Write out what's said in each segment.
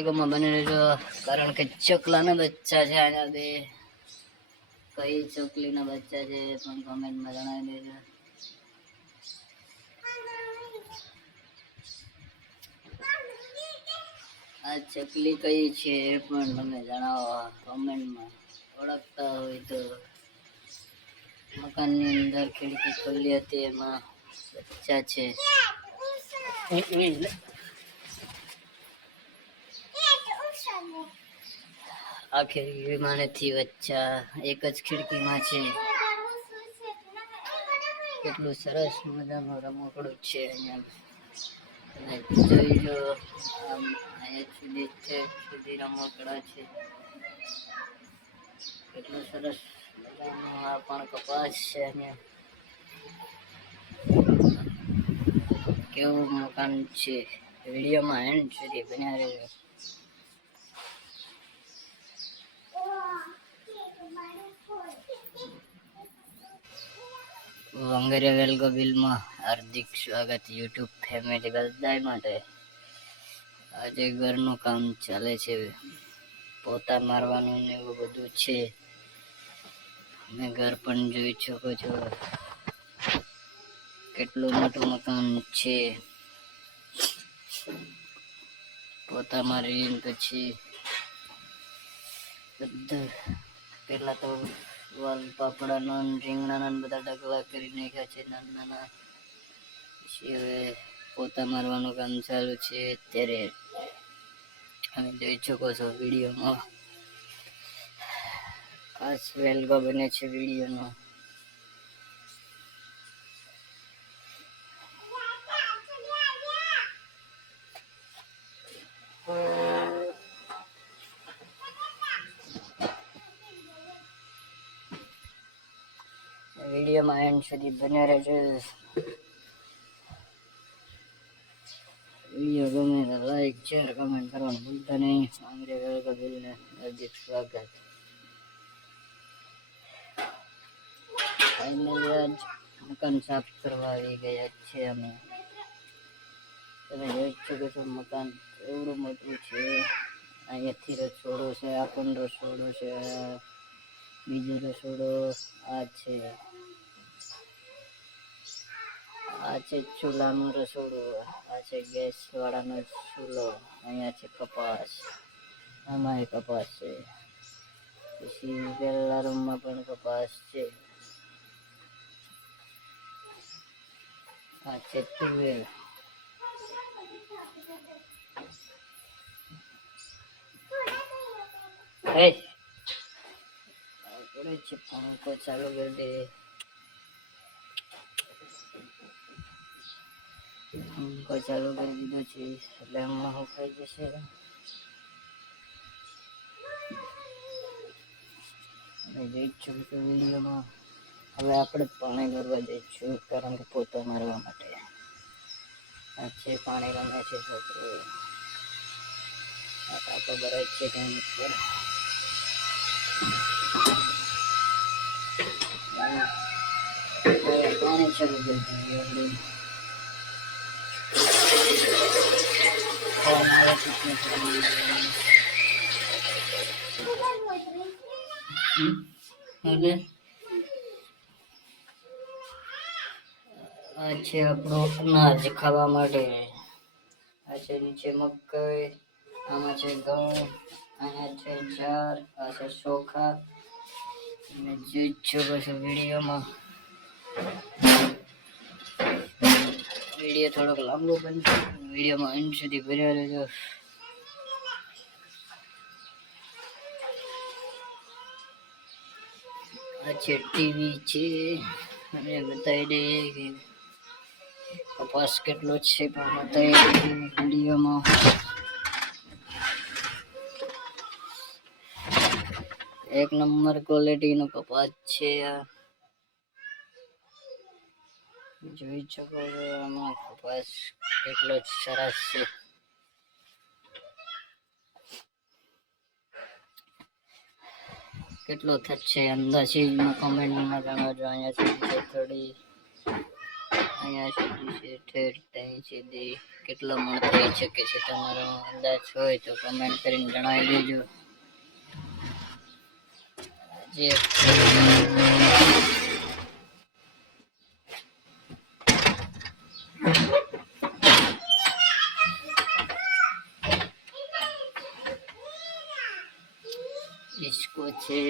વેલકમમાં બની રહેજો, કારણ કે ચકલાના બચ્ચા છે. આના બે કઈ ચકલીના બચ્ચા છે પણ કમેન્ટમાં જણાવી દેજો. આ ચકલી કઈ છે એ પણ તમે જણાવો કમેન્ટમાં. ઓળખતા હોય તો. મકાનની અંદર ખિડકી ખુલ્લી હતી, એમાં બચ્ચા છે. આ ખિડકીમાંથી બચ્ચા એક જ ખિડકીમાં છે. કેટલું સરસ મજાનું રમકડું છે. અહીંયા જોઈ લો, અહીંયા સુધી રમકડા છે. કેટલું સરસ મજાનું આ પણ કપાસ છે. અહીંયા કેવું મકાન છે, વિડીયોમાં એન્ડ સુધી બન્યા રહેજો. વંગરે વેલગો બિલમાં હાર્દિક સ્વાગત યુટ્યુબ ફેમિલી બધા માટે. આજે ઘરનું કામ ચાલે છે, પોતા મારવાનું ને એવું બધું છે. તમે ઘર પણ જોઈ શકો છો, કેટલું મોટું મકાન છે. પોતા મારીને પછી બધા પેલા તો વાલ પાપડાના રીંગણાના બધા ઢગલા કરી નાખ્યા છે નાના નાના. પછી હવે પોતા મારવાનું કામ ચાલુ છે. અત્યારે તમે જોઈ શકો છો વિડીયોમાં. ખાસ વેલગો બને છે વિડીયોનો. વિડીયોમાં એન્ડ સુધી બન્યા રહેજો. વિડીયો ગમે તો લાઈક શેર કમેન્ટ કરવાનું ભૂલતા નહીં. આંગરે વેલગો બિલને હાર્દિક સ્વાગત. ફાઇનલી આજ મકાન સાફ કરવા આવી ગયા છે અમે. તમે જોઈ શકો છો મકાન એવડું મોટું છે. અહીંયાથી રસોડો છે, આ પણ રસોડો છે, બીજો રસોડો આ છે. આ છે ચૂલાનું રસોડું, આ છે ગેસ વાળાનો ચૂલો. અહીંયા છે કપાસ, આમાં કપાસ છે. પછી પેલા રૂમમાં પણ કપાસ છે. આ છે ટુવેલ. પડે છે પંખો ચાલુ કરી દે. પંખો ચાલુ કરી દીધો છે એટલે હમણાં સુકાઈ જશે. જોઈ છો કે વિડીયોમાં હવે આપણે પાણી ભરવા જઈશું, કારણ કે પોતા મારવા માટે. આ છે પાણી રમે છે છોકરો. આ ટાંકો ભરાય છે ટાઈમ પર. પાણી ચાલુ કરી દીધું. આ છે આપણો અનાજ ખાવા માટે. આ છે નીચે મકાઈ, આમાં છે ઘઉં, અહીંયા છે જાર, આ છે ચોખા. તમે જોઈ શકો છો વિડીયોમાં. વિડીયો થોડોક લાંબો બનશે, વિડીયોમાં અંત સુધી બન્યા રહેજો. આ છે ટીવી છે. અમે બતાવી દઈએ કે કપાસ કેટલો છે પણ બતાવી દઈએ વિડીયોમાં. એક નંબર ક્વોલિટીનો કપાસ છે. આ જોઈ શકો છો, આમાં કપાસ કેટલો સરસ છે. કેટલો થશે અંદાજમાં કમેન્ટમાં જણાવજો. અહીંયા સુધી થોડી અહીંયા સુધી છે ઠેઠ ત્યાં સુધી કેટલો મણ થઈ શકે છે તમારો અંદાજ હોય તો કમેન્ટ કરીને જણાવી દેજો. જે इसको છે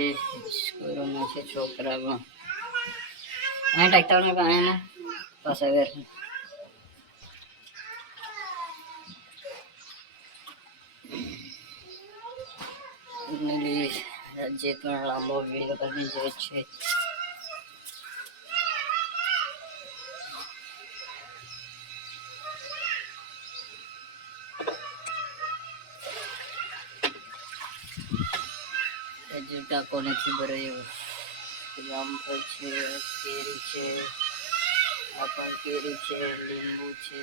इसको રમે છે છોકરાઓ આ ટ્રેક્ટર ને કાંઈ ને પાછા ઘર જે પણ લાંબો વિડીયો કરવી જોઈએ છે હજુ ટાંકો નથી ભરાયો. જામફળ છે, કેરી છે, આ પણ કેરી છે, લીંબુ છે,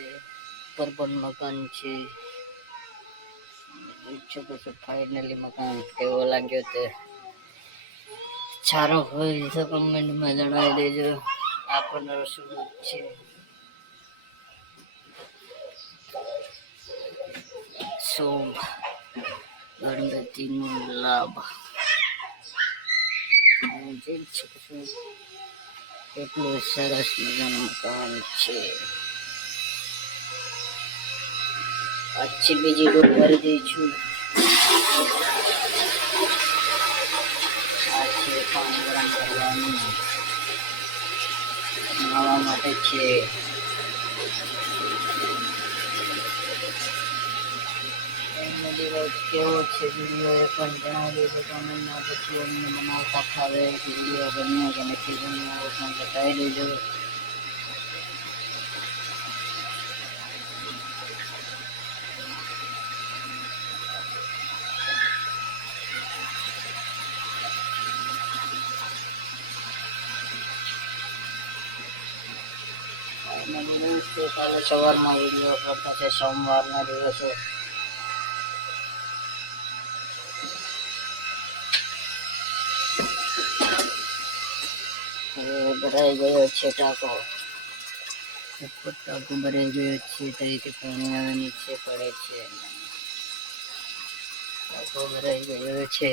ઉપર પણ મકાન છે. ઈચ્છો તો ફાઇનલી મકાન કેવો લાગ્યો તે સારો હોય તો કમેન્ટમાં જણાવી દેજો. આ પણ રસોડું છે. સોમ ગણપતિનો લાભ કેટલું સરસ મજાનું મકાન છે. પાછી બીજી ડોર ભરી દઈશું. આ છે પાણી ગરમ કરવાનું નાવા માટે છે. કેવો છે વિડીયો એ પણ જણાવી દેજો કમેન્ટમાં. પછી અમને બનાવતા ફાવે વિડીયો ગમ્યો કે નથી ગમ્યો એ પણ બતાવી દેજો. કાલે સવારમાં વિડીયો કરતા છે સોમવારના દિવસે. ભરાઈ ગયો છે ટાંકો. ઉપર ટાંકો ભરાઈ ગયો છે ત્યાંથી પાણી આવે નીચે પડે છે. ટાંકો ભરાઈ ગયો છે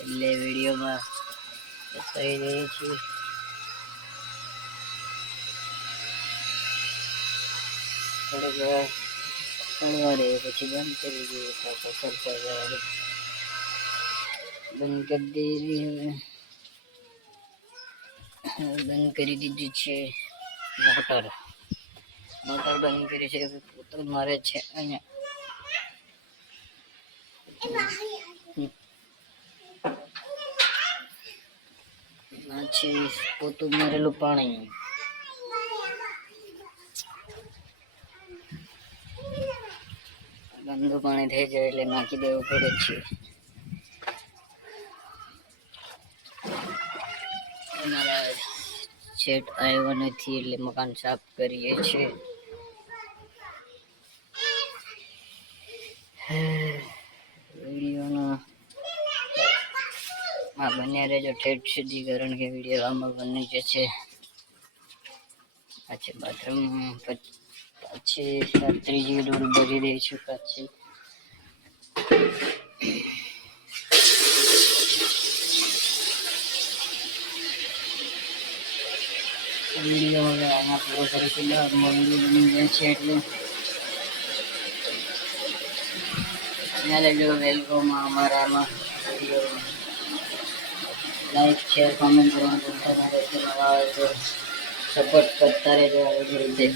એટલે વિડીયોમાં બતાવી દઈએ છીએ. થોડીક વાર પછી બંધ કરી દઈએ. ટાંકો સરખા જાય બંધ કરી દઈએ. બંધ કરી દીધી છે મોટર બંધ કરી છે. પોતું મારે છે અહીંયા. આ છે પોતું મારેલું પાણી. ગંદુ પાણી થઈ જાય એટલે નાખી દેવું પડે છે. અમારા છેટ આવ્યો નથી એટલે મકાન સાફ કરીએ છીએ. વિડીયોનો આ બન્યા રહેજો ઠેઠ સુધી કારણ કે વિડીયો આમાં બની જશે. આ છે બાથરૂમ. પછી ત્રીજી ડોર ભરી દઈશું. પછી વિડીયો હવે આમાં પૂરો કરીશું. વિડીયો બની જાય છે એટલે અહીંયા લેજો. વેલકમ અમારામાં વિડીયો લાઈક શેર કોમેન્ટ કરવાનું ભૂલતા ના રહેજો. નવા આવે તો સપોર્ટ કરતા રહેજો આવી રીતે.